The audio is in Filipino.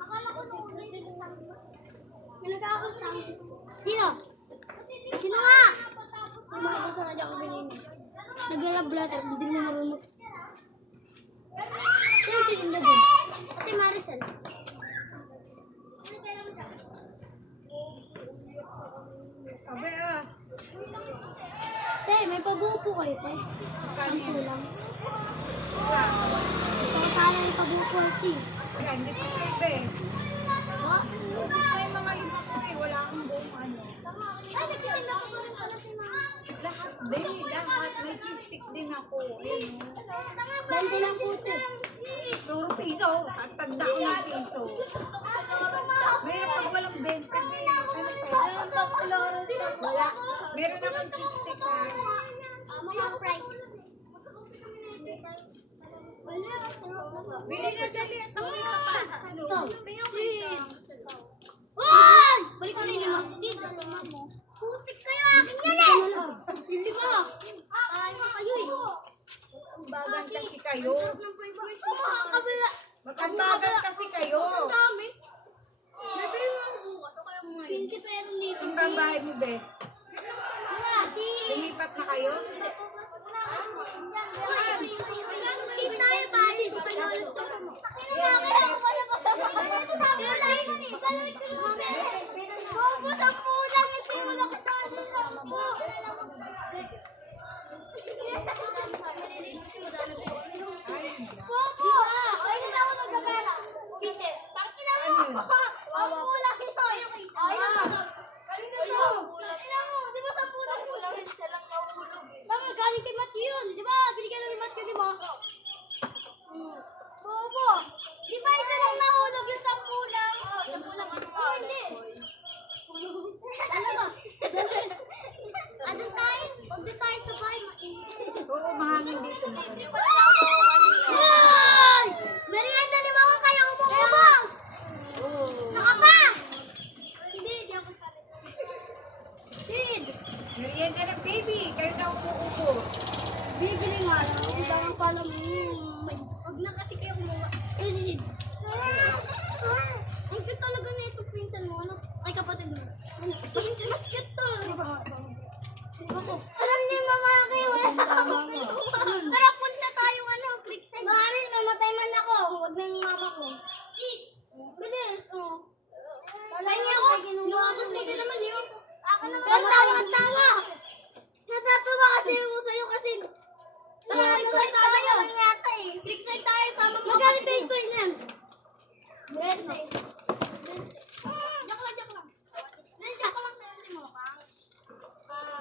Akala ko nung una yung may nagkakasama si Sino? Sino nga? May makakasama na dyan ako bininis. Naglalablatter, hindi mo marunong. Sino titinda dyan? Ate Maricel. Abe ah. Te, may pabuo po kayo, te. Sampo lang. Gusto ko sana yung pabuo po, te. Kaya hindi ko pwede. Ha? Gusto yung mga iba ko eh. Wala akong buong ano. Ay, nagtitinda ko rin pala si Mama. Lahat din. Lahat. May cheese stick din ako. Ayun. 20 lang po, te. Puro piso. Tagtanda ko ng piso. Meron pag walang benta din. Wala. Meron akong cheese stick ha. Mga price. Bili na dali at ako Ito. Hoy! Balik ka na yung lima. Sid, mo. Putik kayo, akin yan eh! Hindi ba? Ayun kayo eh. Bagan kasi kayo. Kabila. Magkabagan kasi kayo. Ang dami. May bayo mo ang bukas. O kaya mga 20 pero dito. Ang babae mo be? Wala, di. Lumipat na kayo? Skip tayo ba? Dito tayo alas to. Kaya ako wala pa sa mga. Ito sa akin. Balik ko naman. Bobo, 10 lang. Ito yung nakita niyo sa ako. Bobo! Ay, hindi ako nagkapera. Peter, tangina mo. 10 lang ito. Ay, di ba 10 lang kulang? Isa lang nahulog eh. Tama, galing kay Matt yun. Di ba? Binigyan na ni Matt yun, di ba? Bobo! Di ba isa lang nahulog yung 10 lang? 10 lang ano nga? Hindi. Alam mo? Adun tayo? Huwag din tayo sa bahay. Oo, mahangin dito. Hoy! Merienda ni Mama kayo umuubos! Saka pa! Hindi, di ako sabi. Sid! Merienda ng baby. Kayo na umuubo. Bibili nga lang. Ang damang pala mo. Huwag na kasi kayo kumuha. Sid! Ang cute talaga na itong pinsan mo. Ano? Ay, kapatid mo. Mas cute to. Alam niyo, Mama, kayo. Tara, punta tayo, Creekside. Bakit mamatay man ako? Huwag na yung mama ko. Sid! Bilis, oh. Kanya ako. Lumabas na ka naman, yun. Ako naman. Ang tawa. Natatawa kasi ako sa'yo kasi. Creekside tayo. Creekside tayo. Sama mo. Magkali paper niyan. Birthday.